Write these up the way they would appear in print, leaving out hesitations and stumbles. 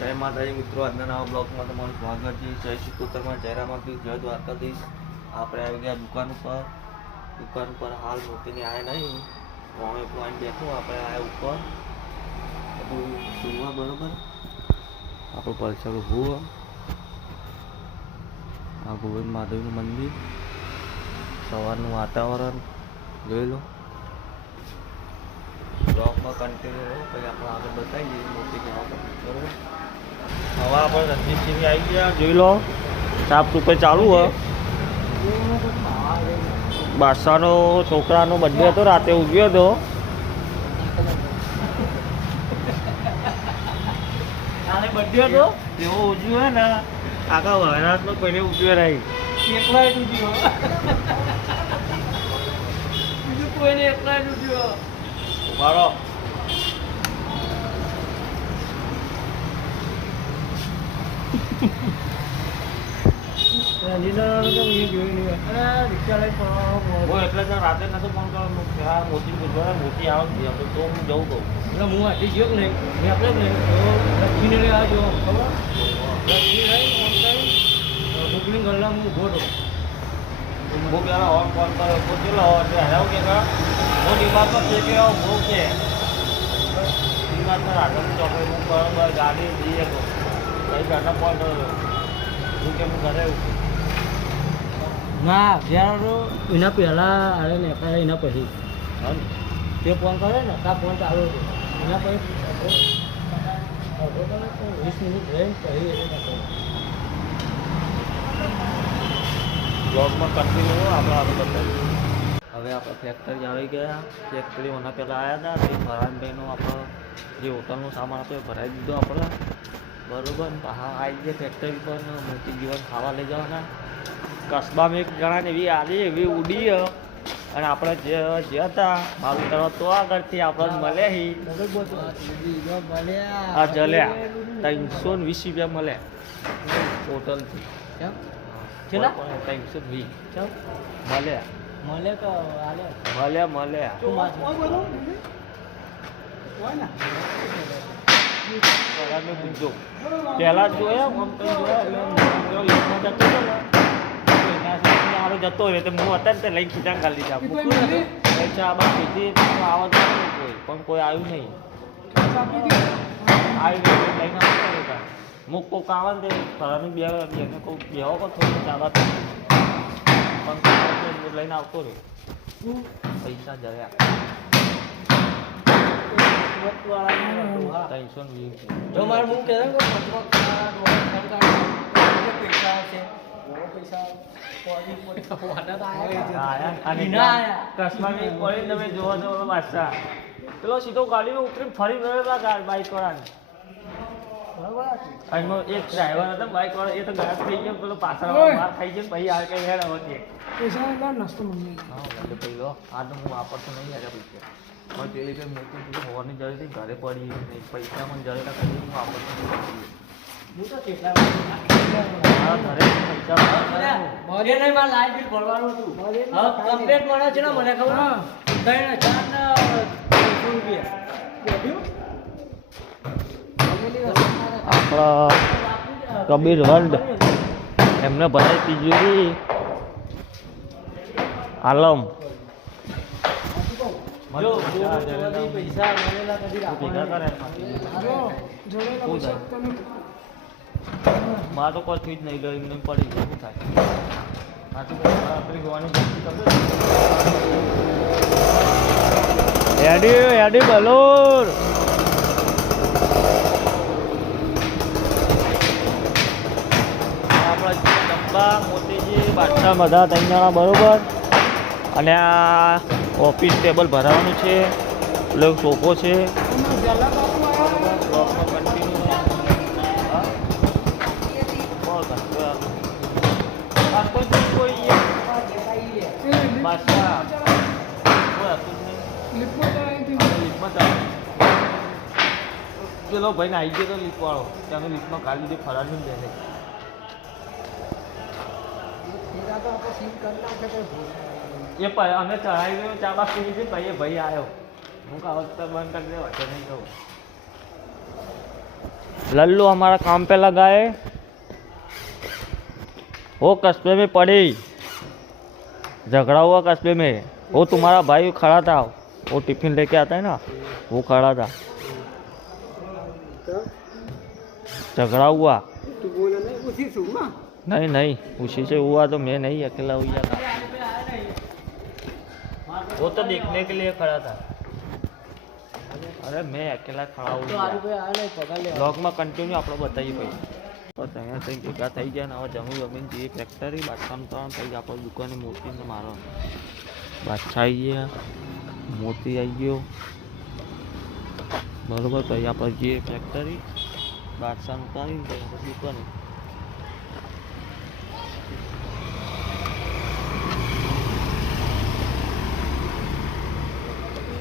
જય માતાજી મિત્રો, આજના નવા બ્લોગમાં તમારું સ્વાગત છે. જય શિકોતરમાં જય રામાપીર, જય દ્વારકાધીશ. આપણે આવી ગયા દુકાન ઉપર હાલ મૂકીને આવ્યા નહીં. હું એટલું આવીને બેઠું. આપણે આવ્યા ઉપર બધું જોવા બરોબર. આપણું પલસર ઊભું. આ ગોવિંદ મહાદેવનું મંદિર, સવારનું વાતાવરણ જોઈ લો. બ્લોગમાં કન્ટિન્યુ રહો, પછી આપણે આગળ બતાવી દઈએ મોટી જવા બરોબર. હવે આપણે રણજીતસિંહ આવી ગયા, જોઈ લો. સાફ સફાઈ ચાલુ હોય. બાદશાહનો છોકરાનો બર્થડે હતો, રાતે ઉજવ્યો હતો. કાલે બર્થડે હતો એવો ઉજવ્યો ને આખા વહેરાતનો પહેલે ઉજવ્યો રહી. એકલા જ ઉજવ્યો, બીજું કોઈને એકલા જ ઉજવ્યો. મારો રાતે નતો ફોન કરવાનો. મોતી પૂછવા મોતી આવે તો હું જવું કહું એટલે હું આથી ગયો નહીં. મેં આપણે નહીં લક્ષ્મીને લેવા જો ખબર લક્ષ્મી રહી મોકલી ગલ્લા હું ઉભો હતો. હું પેલા હોન ફોન કર્યો પૂછેલો એટલે હરાવ કે હું દિમાગમાં છે કે બહુ છે દિમાગમાં રાધન ચોકડી હું બરાબર ગાડી જઈએ તો કઈ ગાડા ફોન કર્યો હું કે હું ઘરે ના જ્યારે એના પહેલાં અરે ને એના પછી તે ફોન કરે ને ત્યાં ફોન ચાલુ હતો. એના પછી 20 મિનિટ રહીને પછી બ્લોગમાં કન્ટિન્યુ આપણે આગળ બતાવીએ. હવે આપણે ફેક્ટરી આવી ગયા. ફેક્ટરી મને પહેલાં આવ્યા હતા તે ફરહાનભાઈનો આપણો જે હોટલનો સામાન હતો એ ભરાઈ દીધો આપણે બરાબર. હા આવી ગયા ફેક્ટરી પર મોટી જીવન ખાવા લઈ જવાના. કસ્બામાં એક જણાને એવી આવી એવી ઉડી અને આપણે જે હતા મારું તરફ તો આગળથી આપણે મળ્યા હા જલ્યા 320 રૂપિયા મળ્યા હોટલથી. કેટલા 320 મળ્યા પૂછજો પહેલા જોયા જતો રહે તો હું હતા ને તે લઈને ખીચાણ ખાલી પૈસા બસ કીધી આવત પણ કોઈ આવ્યું નહીં. આવી લઈને આવતા મુક કોક આવે ને ફરાની બેને કોઈ બેહો પણ થોડું ચાલવા પણ લઈને આવતો રહ્યો. પૈસા જયા 320 જો મારે હું કહે પેલો સીધો ગાડીમાં ઉતરીને ફરી ગયેલા બાઇક વાળાને. એમાં એક ડ્રાઈવર હતા બાઇક વાળા એ તો ગાયબ થઈ ગયો. પેલો પાછળ બહાર થઈ ગયો પછી આવે કઈ હેડ હવે નાસ્તો હા ભાઈ લો આ તો હું વાપરતો નહીં યાર પૈસા પણ પેલી કઈ મોટી હોવાની જરૂર હતી ઘરે પડી નહીં પૈસા પણ જરૂર હતા કઈ હું વાપરતો નહીં. હું તો કેટલા ઘરે આપણા કબીર વર્લ્ડ એમને ભરાઈ તિજોરી આલમ પૈસા મારે તો કોઈ જ નહીં લો એમને પડી જાય શું થાય. એડી બલોર આપણા મોતીજી બાદશાહ બધા 3 જણા બરોબર. અને આ ઓફિસ ટેબલ ભરાવાનું છે એટલે સોફો છે. પેલો ભાઈ ને આવી ગયો તો લીફ વાળો ત્યાં લીફમાં કાઢી લીધે ફરાની દે એ અમે ચઢાવી ગયો ચા બા પીવી છે ભાઈ ભાઈ આવ્યો હું કાવત બંધ કરી દે વચ્ચે નહીં કહું लल्लू हमारा काम पे लगा है, वो कस्बे में पड़ी, झगड़ा हुआ कस्बे में। वो तुम्हारा भाई खड़ा था, वो टिफिन लेके आता है ना, वो खड़ा था, झगड़ा हुआ। तू बोला नहीं उसी से हुआ? नहीं नहीं, उसी से हुआ तो मैं नहीं, अकेला हुआ था। वो तो देखने के लिए खड़ा था। अरे मैं अकेला खड़ा हुआ। ब्लॉग में कंटिन्यू आप लोग बताइए भाई। बस અહીંયા કંઈ ભેગા થઈ જાય ને હવે જમી જમીને જઈએ ફેક્ટરી બાદશાહનું ત્રણ પછી આપણે દુકાને મોતીને મારો બાદશાહ આવી ગયા, મોતી આવી ગયો બરાબર, પછી આપણે જઈએ ફેક્ટરી બાદશાહનું ઉતારીને પછી આપણે દુકાને.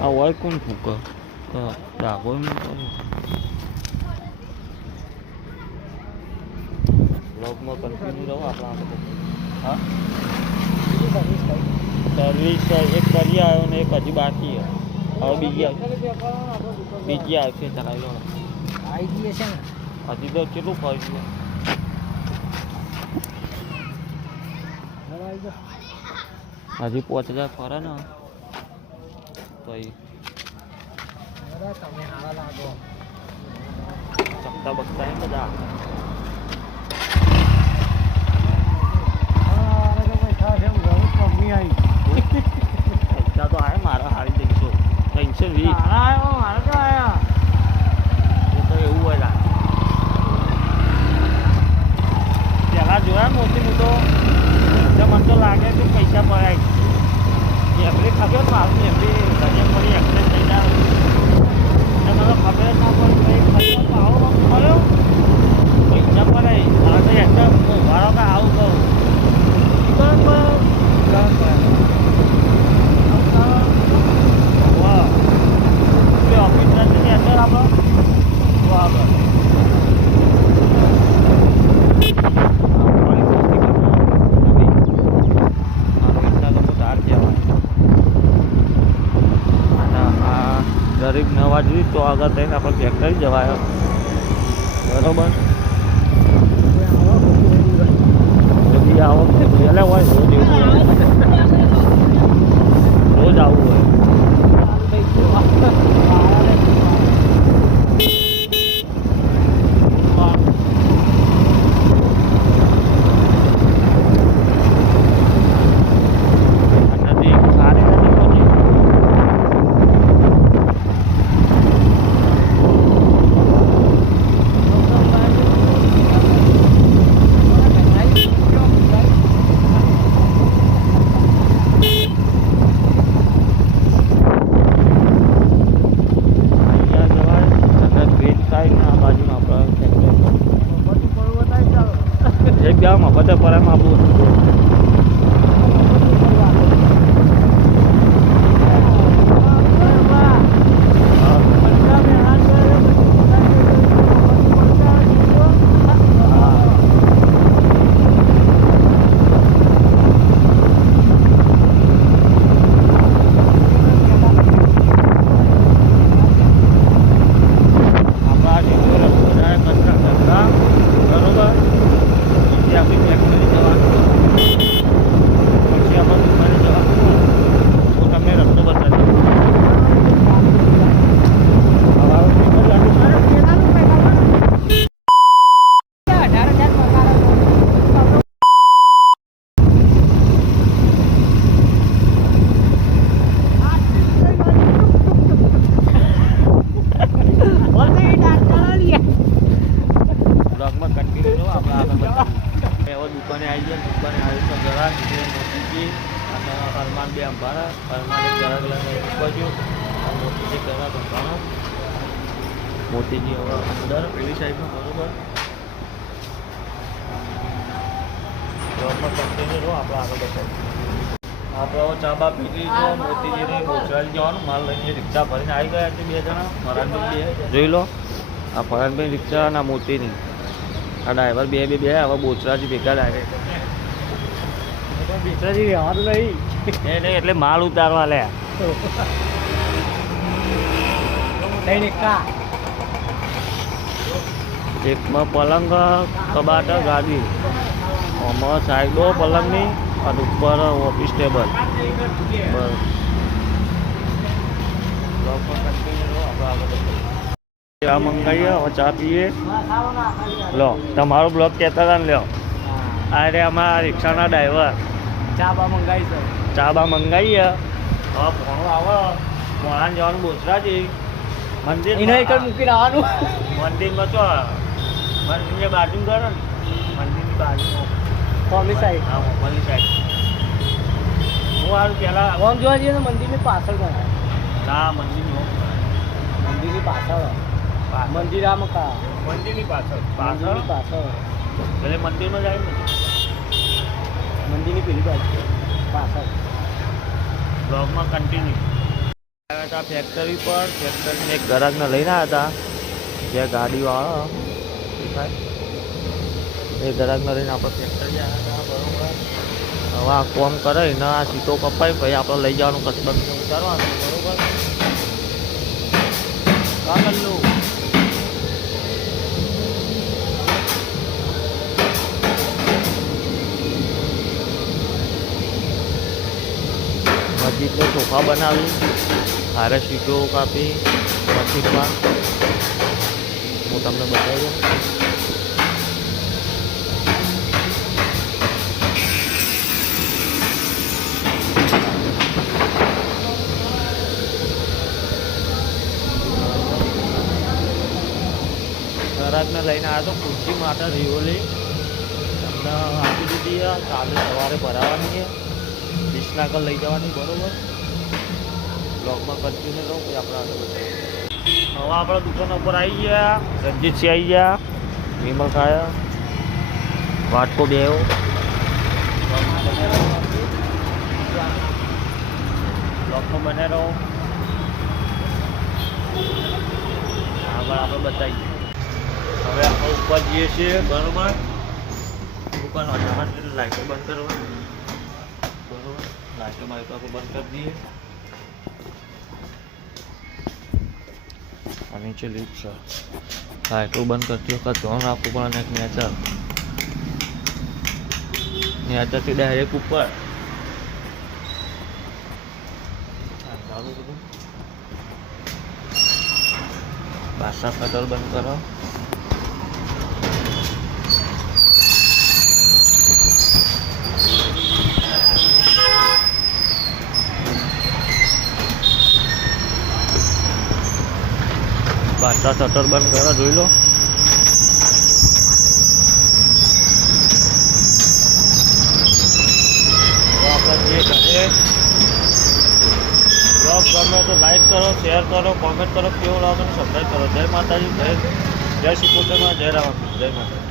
આ હોય કોણ ફૂકે ડાઘો એમ બ્લોગમાં કન્ટિન્યુ રહો આપણા. હા સર્વિસ એક કરી આવ્યો ને એક હજી બાકી છે. હવે બીજી આવશે ચલાવી લો. આવી ગઈ છે ને હજી તો કેટલું ફરી ગયું, હજી 5000 ફરે ને તો તમે હારા લાગો ચકતા બકતા એમ બધા. પૈસા તો આવે મારા હારી 320. એ તો એવું હોય લાગે. પહેલાં જોયા મોટી હું તો મને તો લાગે કે પૈસા પડાય એમની ખબર મારું એમની ઘરે પડી એક્સેસ થઈ જાય મને તો ખબર ના પડી આવો મળ્યો પૈસા પડાય મારે તો એકદમ વાળો કે આવું કહું ઓફિસની અંદર આપણો આગળ ગરીબ નવાજ તો આગળ થઈને આપણે ફેક્ટરી જવાય બરોબર. બધી આવક પહેલાં હોય રોજ આવવું હોય. ગામમાં બધા પરામાં આપવું દુકાને આવી ગયા. દુકાને આવી તો ઘરા મોતીજી અને હરમાન બે અંબારા હરમાન એક ઘરા લઈને બાજુ મોતીજી ઘરા બંધાણો મોતીજી હવે અંદર પેલી સાઈડમાં બરોબર કન્ટેનર હો આપણે આગળ બતાવીએ. આપણે હવે ચા બા પી લીધી તો મોતીજીને બોચરાજી જવાનું માલ લઈને રિક્ષા ભરીને આવી ગયા છે. 2 જણા ફરાનભાઈ બે જોઈ લો. આ ફરાનભાઈ રિક્ષા અને આ મોતીની આ ડ્રાઈવર બે હવે બોચરાજી ભેગા ડાયરેક્ટ બેસરાજી રહેવાનું નહીં નહીં એટલે માલ ઉતારવા લે એકમાં પલંગ કબાટ ગાદી આમાં સાઈડો પલંગની અને ઉપર ઓફિસ ટેબલ બસ ચા મંગાવીએ હવે ચા પીએ લો તમારો બ્લોગ કહેતા હતા ને લ્યો આ રે અમારા રિક્ષાના ડ્રાઈવર ચા બા મંગાવી છે ચા બા મંગાવીએ હવે ભણો આવે ભણાને જવાનું બોસરાજી મંદિર એનો એક જ મૂકીને આવવાનું મંદિરમાં તો મંદિરની બાજુ કરો ને મંદિરની બાજુ કોમી સાઈડ હા મોબાઈલની સાઈડ હું આવું પહેલાં આમ જોવા જઈએ તો મંદિરની પાછળ ગણાય ના મંદિરની મંદિરની પાછળ મંદિર આમ કા મંદિરની પાછળ મંદિરની પાછળ એટલે મંદિરમાં જાય ને મંદિરની પેલી બાજુ પાછળ બ્લોગમાં કન્ટિન્યુ આવ્યા હતા ફેક્ટરી પર ફેક્ટરીને એક ગરાગને લઈને આવ્યા હતા જે ગાડીવાળો થાય એ ગરાગને લઈને આપણે ફેક્ટરી આવ્યા હતા બરોબર હવે આ કોમ કરે ને આ સીટો કપાય પછી આપણે લઈ જવાનું કસ્ટમરને ઉતારવાનું બરોબર કા કલ્લું મસ્જિદનો સોફા બનાવી હારે સીટો કાપી મસ્જિદમાં હું તમને બતાવી દઉં ગરાગને લઈને આવ્યા તો ખુરશી માટે રીઓલી તમને આપી દીધી કાલે સવારે ભરાવાની છે 20 લાખ લઈ જવાની બરોબર બ્લોકમાં કન્ટિન્યુ રહો પછી આપણે આગળ હવે આપણે દુકાન ઉપર આવી ગયા રણજીતસિંહ આવી ગયા વિમલ ખાયા વાટકો બેહો બ્લોકમાં બને રહો આગળ આપણે બતાવીએ હવે આપણે ઉપર જઈએ છીએ બરોબર દુકાન અચાનક એટલે લાઈટો બંધ કરવાની બરોબર લાઈટો બાઈટો આપણે બંધ કરી દઈએ અને નીચે લીપ છે લાઈટો બંધ કરતી વખત ધ્યાન રાખવું પણ અને એક નેચરથી ડાયરેક્ટ ઉપર સારું બધું બાદશાહ શટર બંધ કરો બાદશાહ શટર બંધ કરો જોઈ લો આપણે જે ઘરે બ્લોગ ગમે તો લાઈક કરો શેર કરો કોમેન્ટ કરો કેવો લાગે સબસ્ક્રાઈબ કરો જય માતાજી જય શ્રી કૃષ્ણ જય રામ જય માતા